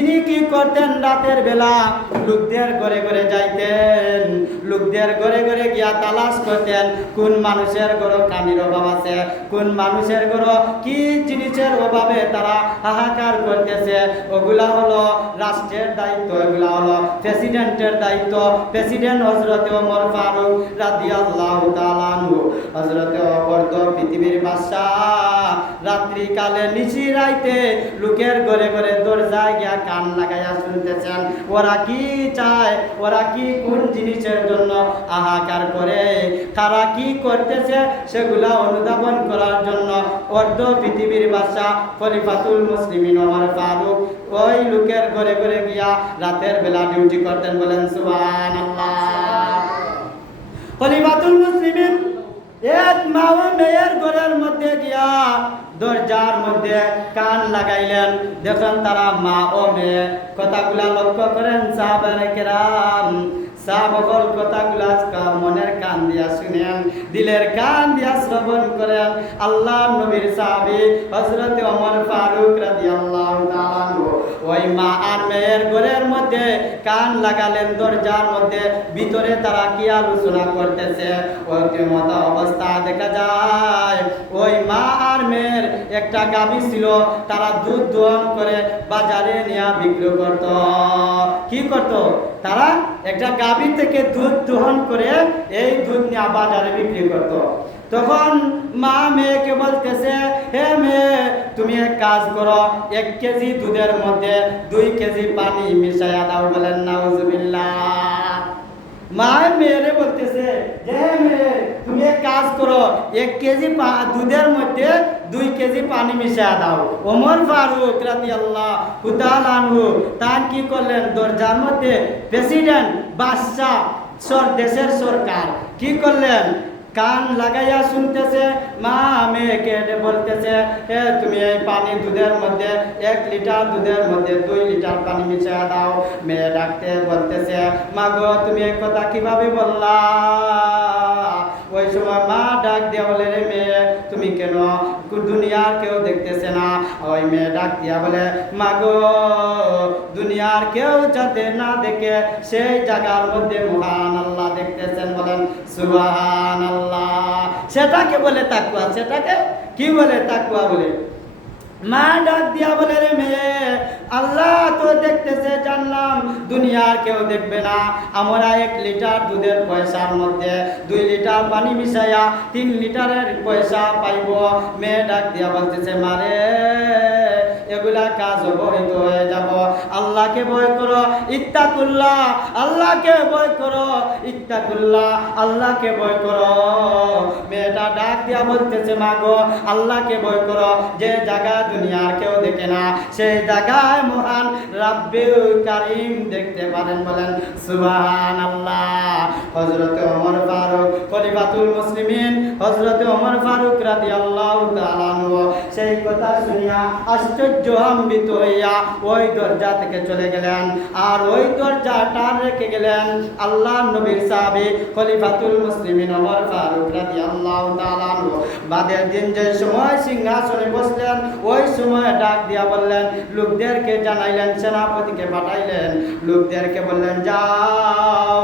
তিনি কি করতেন? রাতের বেলা লোকদের ঘরে ঘরে যাইতেন, লোকদের ঘরে ঘরে গিয়া তালাশ করতেন কোন মানুষের ঘরে পানির অভাব আছে, কোন মানুষের ঘরে কি জিনিসের অভাবে তারা হাহাকার করতেছে। ওগুলা হলো রাষ্ট্রের দায়িত্ব, এগুলা হলো প্রেসিডেন্টের দায়িত্ব। প্রেসিডেন্ট হযরতে ওমর ফারুক রাদিয়াল্লাহু তাআলা আনহু, হযরতে ওমর তো পৃথিবীর বাদশা। রাত্রি কালে নিশি রাইতে লোকের ঘরে ঘরে দরজায় গিয়া কান লাগাইয়া শুনতেছেন ওরা কি চায়, ওরা কি কোন জিনিসের জন্য হাহাকার করে, তারা কি করতেছে সেগুলা অনুধাবন করার জন্য অর্ধ পৃথিবীর বাদশা খলিফাতুল মুসলিমিন ওমর ফারুক ওই লোকের ঘরে ঘরে গিয়া রাতের বেলা ডিউটি করতেন। বলেন সুবহানাল্লাহ। খলিফাতুল মুসলিমিন এক মা ও মেয়ের ঘরের মধ্যে গিয়া দরজার মধ্যে কান লাগাইলেন। দেখেন তারা মা ও মেয়ে কথাগুলা লক্ষ্য করেন সাহাবায়ে কেরাম। সাহাবাগণ কথাগুলা মনের কান দিয়া শুনেন, দিলের কান দিয়া শ্রবণ করেন। আল্লাহর নবীর সাহাবী হযরতে ওমর ফারুক রাদিয়াল্লাহু তাআলা আনহু ওই মা আর মেয়ের ঘরের মধ্যে কান লাগালেন দরজার মধ্যে, ভিতরে তারা কি আলোচনা করতেছে। ওই মতো অবস্থা দেখা যায় ওই মা আর মেয়ের একটা গাভী ছিল, তারা দুধ দোহন করে বাজারে নিয়ে বিক্রি করত। কি করত? তারা একটা গাভী থেকে দুধ দোহন করে এই দুধ নিয়ে বাজারে বিক্রি করত। তখন মা মেয়েকে বলতেছে, হে মেয়ে তুমি এক কাজ করো, 1 কেজি দুধের মধ্যে 2 কেজি পানি মিশাইয়া দাও। বলেন নাউজুবিল্লাহ। মা মেয়েরে বলতেছে যে মেয়ে তুমি এক কাজ করো, 1 কেজি দুধের মধ্যে 2 কেজি পানি মিশিয়ে দাও। ওমর ফারুক রাদিয়াল্লাহু তাআলা আনহু তার কি করলেন? দরজার মধ্যে প্রেসিডেন্ট বাদশা দেশের সরকার কি করলেন? কান লাগাইয়া শুনতেছে। মা মেয়েকে বলতেছে, হে তুমি এই পানি দুধের মধ্যে 1 লিটার দুধের মধ্যে 2 লিটার পানি মিশিয়ে দাও। মেয়ে ডাকতে বলতেছে, মা গো তুমি এই কথা কিভাবে বললা? ওই সময় মা ডাক দিয়া বলে, রে মেয়ে তুমি কেন দুনিয়ার কেউ দেখতেছে না? ওই মেয়ে ডাক দিয়া বলে, মা গো দুনিয়ার কেউ যাতে না দেখে সেই জায়গার মধ্যে মহান আল্লাহ দেখতেছেন। বলেন সুবহানাল্লাহ। সেটাকে বলে তাকওয়া। সেটাকে কি বলে? তাকওয়া বলে। মা ডাক দিয়া বলে, রে মেয়ে আল্লাহ তো দেখতেছে জানলাম, দুনিয়ার কেউ দেখবে না। আমরা 1 লিটার দুধের পয়সার মধ্যে 2 লিটার পানি মিশাইয়া 3 লিটারের পয়সা পাইব। মেয়ে ডাক দিয়া বলতেছে, মারে এগুলা কাজ অবৈধ হয়ে যাব। আল্লাহকে ভয় করো, ইত্তাকুল্লাহ। আল্লাহকে ভয় করো, ইত্তাকুল্লাহ। আল্লাহকে ভয় করো। মেয়েটা ডাক দিয়া বলতেছে, মা গো আল্লাহকে ভয় করো। যে জায়গা দুনিয়ার কেউ দেখে না সেই জায়গায় মহান রাব্বুল কারীম দেখতে পারেন। বলেন সুবহানাল্লাহ। হযরতে ওমর ফারুক খলিফাতুল মুসলিমিন হযরতে ওমর ফারুক রাদিয়াল্লাহু তাআলা আনহু সেই কথা শুনিয়া আশ্চর্যান্বিত হইয়া ওই দরজা থেকে চলে গেলেন। আর ওই দরজাটা রেখে গেলেন আল্লাহর নবীর সাহাবী খলিফাতুল মুসলিমিন ওমর ফারুক রাদিয়াল্লাহু তাআলা আনহু। বাদের দিন যে সময় সিংহাসনে বসলেন ওই সময় ডাক দিয়া বললেন, লোকদেরকে জানাইলেন, সেনাপতিকে পাঠাইলেন, লোকদেরকে বললেন যাও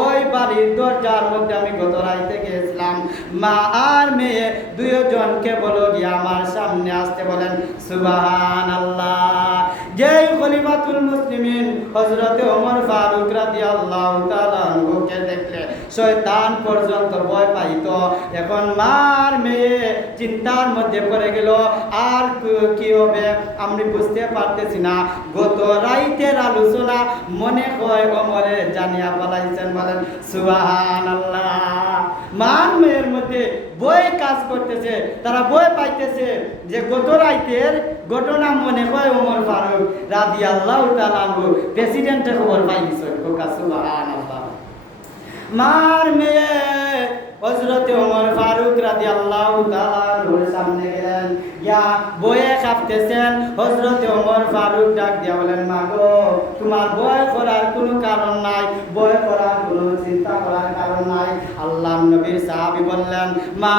ওই বাড়ির দরজার মধ্যে আমি গত রাইতে গিয়েছিলাম, মা আর মেয়ে 2 জনকে বলো গিয়ে আমার সামনে আসতে। বলেন সুবহানাল্লাহ। যেই খলিফাতুল মুসলিমিন হযরতে ওমর ফারুক রাদিয়াল্লাহু তাআলা আনহুকে দেখলে শয়তান পর্যন্ত ভয় পাইত। এখন মার মেয়ে চিন্তার মধ্যে পড়ে গেল, আর কি হবে আমি বুঝতে পারতেছি না। গত রাইতের আলোচনা মনে হয় ওমরে জানিয়া পালাইছেন। বলেন সুবহানাল্লাহ। মার মেয়ের মধ্যে ভয় কাজ করতেছে, তারা ভয় পাইতেছে যে গত রাইতের ঘটনা মনে হয় ওমর ফারুক রাদিয়াল্লাহু তাআলা আনহু প্রেসিডেন্টের খবর পাইছে। সুবহানাল্লাহ। মার মেয়ে হযরতে ওমর ফারুক রাদিয়াল্লাহু তাআলা আনহুর সামনে গেলেন, ইয়া বয়ে কাঁপতেছেন। হযরতে ওমর ফারুক ডাক দিয়া বলেন, মা গো তোমার ভয় করার কোনো কারণ নাই, ভয় করার কোনো চিন্তা করার কারণ নাই। আল্লাহর নবীর সাহাবী বললেন, মা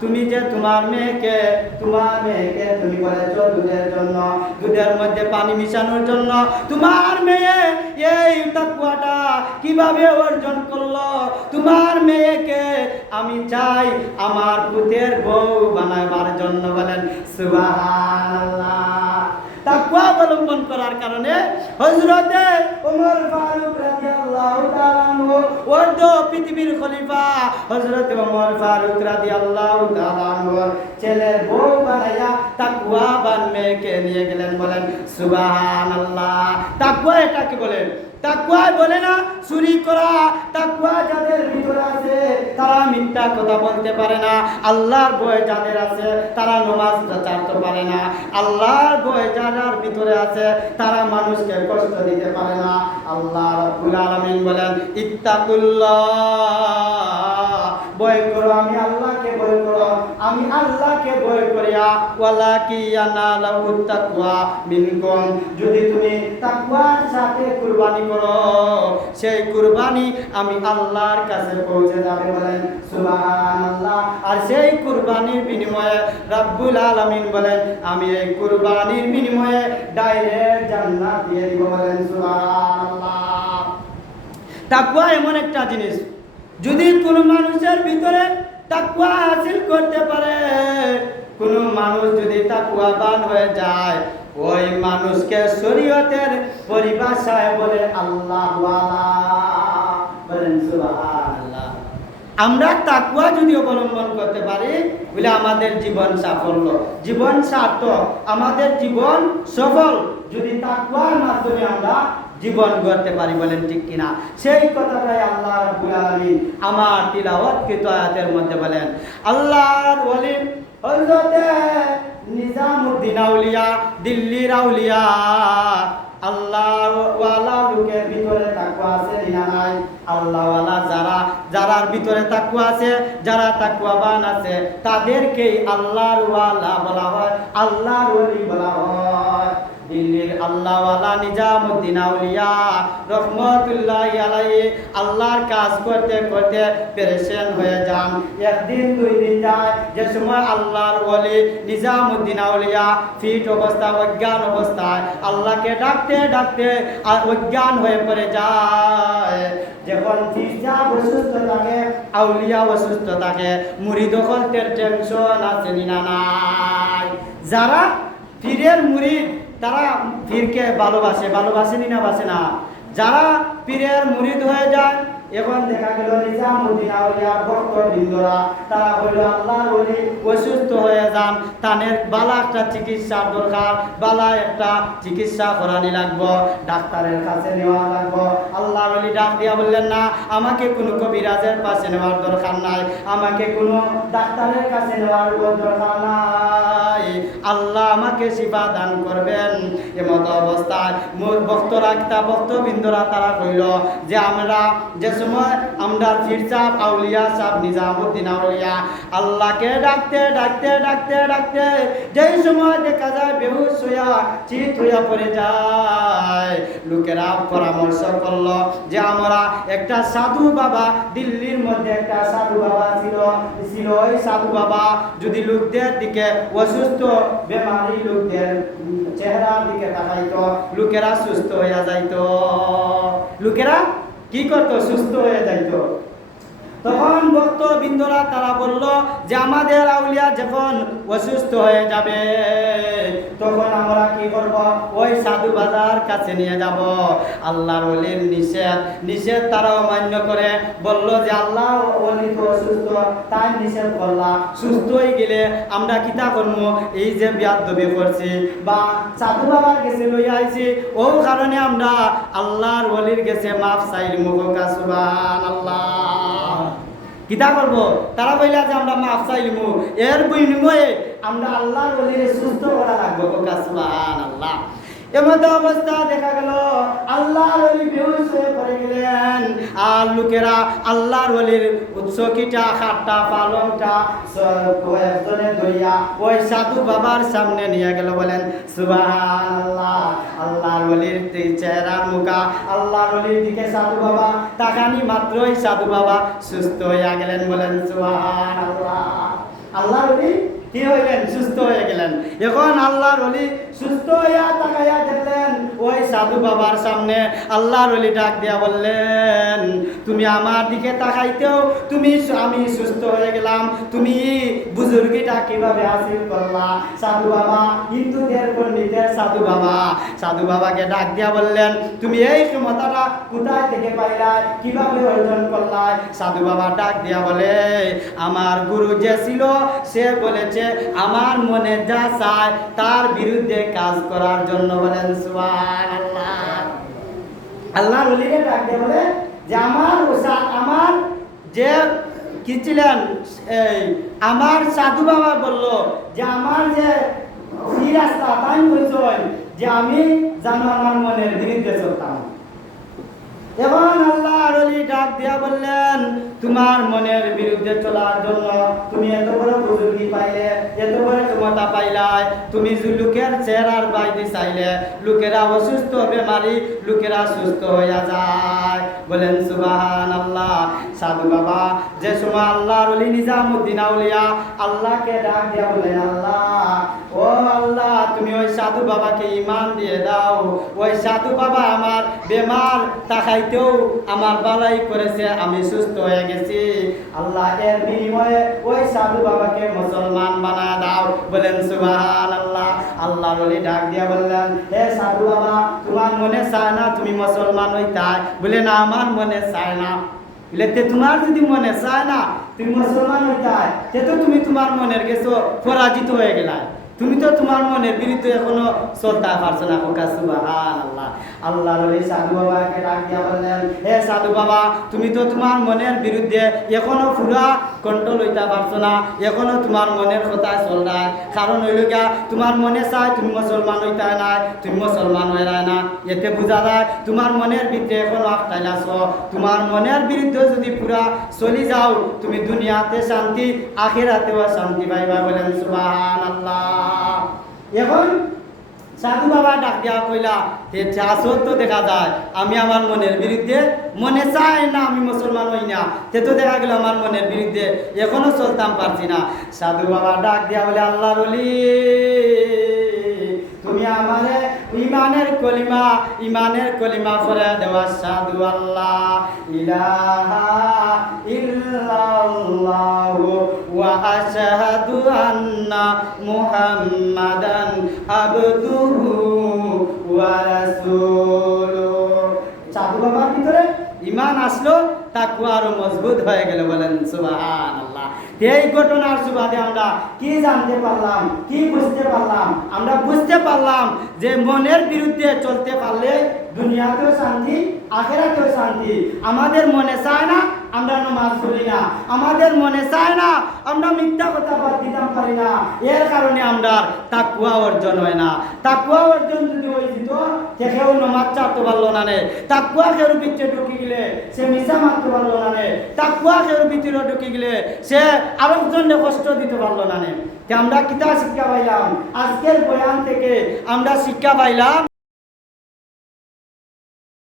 তুমি যে তোমার মেয়েকে তুমি বলেছো দুধের জন্য, দুধের মধ্যে পানি মিশানোর জন্য। তোমার মেয়ে এই তাকওয়াটা কিভাবে অর্জন করলো? তোমার মেয়েকে আমি চাই আমার পুতের বউ বানাবার জন্য। বলেন সুবহানাল্লাহ। তাকওয়া অবলম্বন করার কারণে হযরতে ওমর ফারুক রাদিয়াল্লাহু তাআলা আনহু অর্ধ পৃথিবীর খলিফা হযরতে ওমর ফারুক রাদিয়াল্লাহু তাআলা আনহু ছেলের বউ বানায়া তাকওয়াবান মেয়েকে নিয়ে গেলেন। বলেন সুবহানাল্লাহ। তাকওয়া এটাকে বলেন। তাকওয়া বলে না চুরি করা। তাকওয়া যাদের ভিতরে আছে তারা মিথ্যা কথা বলতে পারে না। আল্লাহর ভয় যাদের আছে তারা নামাজ ছাড়তে পারে না। আল্লাহর ভয় যাদের ভিতরে আছে তারা মানুষকে কষ্ট দিতে পারে না। আল্লাহ রাব্বুল আলামিন বলেন ইত্তাকুল্লাহ, ভয় করো, আমি আল্লাহকে ভয় করো, আমি আল্লাহকে ভয় করিয়া ওয়ালা কি ইয়ানালাহুত তাকওয়া মিনকুম। যদি তুমি তাকওয়ার সাথে কুরবানি করো সেই কুরবানি আমি আল্লাহর কাছে পৌঁছে যাবে। বলেন সুবহানাল্লাহ। আর সেই কুরবানির বিনিময়ে রাব্বুল আলামিন বলেন আমি এই কুরবানির বিনিময়ে ডাইরেক্ট জান্নাত দিয়ে দিব। বলেন সুবহানাল্লাহ। তাকওয়া এমন একটা জিনিস, যদি কোনো মানুষের ভিতরে তাকওয়া হাসিল করতে পারে, কোনো মানুষ যদি তাকওয়াবান হয়ে যায়, ওই মানুষকে শরীয়তের পরিভাষায় বলে আল্লাহওয়ালা। বলেন সুবহানাল্লাহ। আমরা তাকওয়া যদি অবলম্বন করতে পারি বলে আমাদের জীবন সাফল্য, জীবন সার্থক, আমাদের জীবন সফল যদি তাকওয়ার মাধ্যমে আমরা জীবন গড়তে পারি। বলেন ঠিক কিনা? সেই কথাটাই আল্লাহ রাব্বুল আলামিন আমার তিলাওয়াতকৃত আয়াতের মধ্যে বলেন। আল্লাহর ওলি হযরতে নিজামউদ্দিন আউলিয়া, দিল্লির আউলিয়া, আল্লাহ ওয়ালা লোকের ভিতরে তাকওয়া আছে না নাই? আল্লাহ ওয়ালা যারার ভিতরে তাকওয়া আছে, যারা তাকওয়াবান আছে, তাদেরকেই আল্লাহর ওয়ালা বলা হয়, আল্লাহর ওলি বলা হয়। দিল্লির আল্লাহওয়ালা নিজামউদ্দিন আউলিয়া রহমতুল্লাহি আলাইহি আল্লাহর কাজ করতে করতে পেরেশান হয়ে যান। একদিন দুই দিন যায়, যে সময় আল্লাহর ওলি নিজামউদ্দিন আউলিয়া ফিট অবস্থা, অজ্ঞান অবস্থায় আল্লাহকে ডাকতে ডাকতে অজ্ঞান হয়ে পড়ে যায়। যখন ফিরজাব অসুস্থ থাকে, আউলিয়া অসুস্থ থাকে, মুরিদ হলতের টেনশন আছে না নাই? যারা পীরের মুরিদ তারা পীরকে ভালোবাসে না বাসে না? যারা পীরের মুরিদ হয়ে যায়, এখন দেখা গেল নিজামউদ্দিন আউলিয়ার ভক্তবৃন্দরা তারা হইল আল্লাহর ওলি, অসুস্থ হয়ে যান, তানের বালা একটা চিকিৎসার দরকার, বালা একটা চিকিৎসা করানি লাগবো, ডাক্তারের কাছে নেওয়া লাগবো। আল্লাহর ওলি ডাক দিয়া বললেন না, আমাকে কোনো কবিরাজের কাছে নেওয়ার দরকার নাই, আমাকে কোনো ডাক্তারের কাছে নেওয়ার দরকার নাই, আল্লাহ আমাকে শিফা দান করবেন। এমত অবস্থায় ভক্তবৃন্দরা তারা কইল যে আমরা যে সময় আমরা ফিরসাব আউলিয়া সাহেব নিজামউদ্দিন আউলিয়া আল্লাহকে ডাকতে ডাকতে ডাকতে ডাকতে যেই সময় দেখা যায় বেহুশ হইয়া চিত হইয়া পড়ে যায়, লোকেরা পরামর্শ করলো যে আমরা একটা সাধু বাবা, দিল্লির মধ্যে একটা সাধু বাবা ছিল, ওই সাধু বাবা যদি লোকদের দিকে, অসুস্থ বেমারি লোকদের চেহারার দিকে তাকাইতো, লোকেরা সুস্থ হইয়া যাইতো। লোকেরা কি করতো? সুস্থ হয়ে যাইতো। তখন ভক্তবৃন্দরা তারা বলল যে আমাদের আউলিয়া যখন অসুস্থ হয়ে যাবে তখন আমরা কি করব? ওই সাধু বাবার কাছে নিয়ে যাব। আল্লাহর ওলির নিষেধ তারাও মান্য করে বলল যে আল্লাহ ওলি তো অসুস্থ, তাই নিষেধ করলা, সুস্থ হয়ে গেলে আমরা কিতা করবো? এই যে বিয়াদবি করছি বা সাধু বাবার কাছে লইয়া আইছি, ও কারণে আমরা আল্লাহর ওলির কাছে মাফ চাইলি মুখকা সুবহানাল্লাহ। কিতা করব? তারা বললা যে আমরা মাফ চাইলিমু, এর বিনিময়ে আমরা আল্লাহর ওলিরে সুস্থ করা লাগবো। সুবহানাল্লাহ। এমত অবস্থা দেখা গেল আল্লাহর ওলি বেহুশ হয়ে পড়ে গেলেন, আর লোকেরা আল্লাহর ওলির উৎসকিটা, খাটটা, পালংটা একজনে ধরিয়া ওই সাধু বাবার সামনে নিয়ে গেল। বলেন সুবহানাল্লাহ। আল্লাহর ওলির চেহারার মুখা, আল্লাহর ওলির দিকে সাধু বাবা তাকানি মাত্রই সাধু বাবা সুস্থ হইয়া গেলেন। বলেন সুবহানাল্লাহ। আল্লাহর ওলি কি হইলেন? সুস্থ হয়ে গেলেন। এখন আল্লাহর ওলি সুস্থ হইয়া তাকাইয়া দেখলেন ওই সাধু বাবার সামনে। আল্লাহর ওলি ডাক দিয়া বললেন, তুমি আমার দিকে তাকাইতেও আমি সুস্থ হয়ে গেলাম, তুমি বুজুর্গিটা কিভাবে হাসিল করলা? সাধু বাবা হিন্দুদের পণ্ডিতের সাধু বাবাকে ডাক দিয়া বললেন, তুমি এই ক্ষমতাটা কোথায় থেকে পাইলা, কিভাবে অর্জন করলা? সাধু বাবা ডাক দিয়া বলে, আমার গুরু যে ছিল সে বলেছে আমার মনে যা চায় তার বিরুদ্ধে কাজ করার জন্য। বলেন সুবহানাল্লাহ। আল্লাহর ওলিকে ডাক দিয়ে বলে যে আমার যে কি ছিলেন এই আমার সাধু বাবা বলল যে আমার যে এই রাস্তা তাই বলছেন যে আমি জানো আমার মনের বিরুদ্ধে চলতাম। এবং আল্লাহর ওলি ডাক দিয়া বললেন, তোমার মনের বিরুদ্ধে চলার জন্য তুমি এত বড় বুজুর্গি পাইলে, এত বড় ক্ষমতা পাইলাই, তুমি যে লোকের চেহারার বাইরে চাইলে লোকেরা অসুস্থ বেমারি লোকেরা সুস্থ হইয়া যায়। বলেন সুবহানাল্লাহ। সাধু বাবা যে সময় আল্লাহর ওলি নিজামুদ্দিন আউলিয়া আল্লাহকে ডাক দিয়া বলেন, আল্লাহ ও আল্লাহ তুমি ওই সাধু বাবাকে ঈমান দিয়ে দাও, ওই সাধু বাবা আমার বেমার তাকাইতেও আমার বালাই করেছে, আমি সুস্থ হয়ে গেছি। আল্লাহ এর বিনিময়ে ওই সাধু বাবাকে মুসলমান বানায় দাও। বলেন সুবহানাল্লাহ। আল্লাহর ওলি ডাক দিয়া বললেন, হে সাধু বাবা তোমার মনে চায় না তুমি মুসলমান হইতা? বলে না, আমার মনে চায় না। বলে তোমার যদি মনে চায় না তুমি মুসলমান হইতা, তে তো তুমি তোমার মনের গেছো পরাজিত হয়ে গেলা, তুমি তো তোমার মনের বিরুদ্ধে এখনো চলতে পারছো না। সুবহানাল্লাহ। আল্লাহর ওলি সাধু বাবাকে ডাক দিয়া বললেন, হে সাধু বাবা তুমি তো তোমার মনের বিরুদ্ধে এখনো পুরা কন্ট্রোল হইতে পারছো না, এখনো তোমার মনের কথা চলরা। কারণ হইল গিয়া তোমার মনে চায় তুমি মুসলমান হইতে নাই, তুমি মুসলমান হয়ে না। এতে বোঝা যায় তোমার মনের বিরুদ্ধে এখনো আটকাইলাছ। তোমার মনের বিরুদ্ধে যদি পুরা চলি যাও তুমি দুনিয়াতে শান্তি আখিরাতেও শান্তি পাইবা। বলেন সুবহানাল্লাহ। এখন সাধু বাবা ডাক দিয়া কইলা, তো দেখা যায় আমি আমার মনের বিরুদ্ধে মনে চাই না আমি মুসলমান হই না, তে তো দেখা গেল আমার মনের বিরুদ্ধে এখনো চলতাম পারছি না। সাধু বাবা ডাক দিয়া বলে, আল্লাহর ওলি তুমি আমারে ইমানের কলিমা পড়ে দেওয়া। সাধু আল্লাহ ইলাহা ইল্লাল্লাহু ওয়া আশহাদু আন্না মুহাম্মাদান আবদুহু ওয়া রাসূলুহু। সাধু বাবার ভিতরে ঈমান আসলো, তাকওয়া আরো মজবুত হয়ে গেল। বলেন সুবহানাল্লাহ। এই ঘটনার সুবাদে আমরা কি জানতে পারলাম, কি বুঝতে পারলাম? আমরা বুঝতে পারলাম যে মনের বিরুদ্ধে চলতে পারলে দুনিয়াতেও শান্তি আখিরাতেও শান্তি। আমাদের মনে চায় না আমরা নামাজ পড়ি না, আমাদের মনে চায় না আমরা মিথ্যা কথা বাদ দিতে পারি না, এর কারণে আমরা তাকওয়া অর্জন হয় না। তাকওয়া অর্জন যদি হয়ে যেত কেউ নামাজ চাইতে পারলো না, তাকওয়া কেউ ভিতরে ঢুকে গেলে সে মিশা মারতে পারলো না, তাকওয়া কেউ ভিতরে ঢুকে গেলে সে আরেকজনকে কষ্ট দিতে পারলো না। আমরা কিতা শিক্ষা পাইলাম? আজকের বয়ান থেকে আমরা শিক্ষা পাইলাম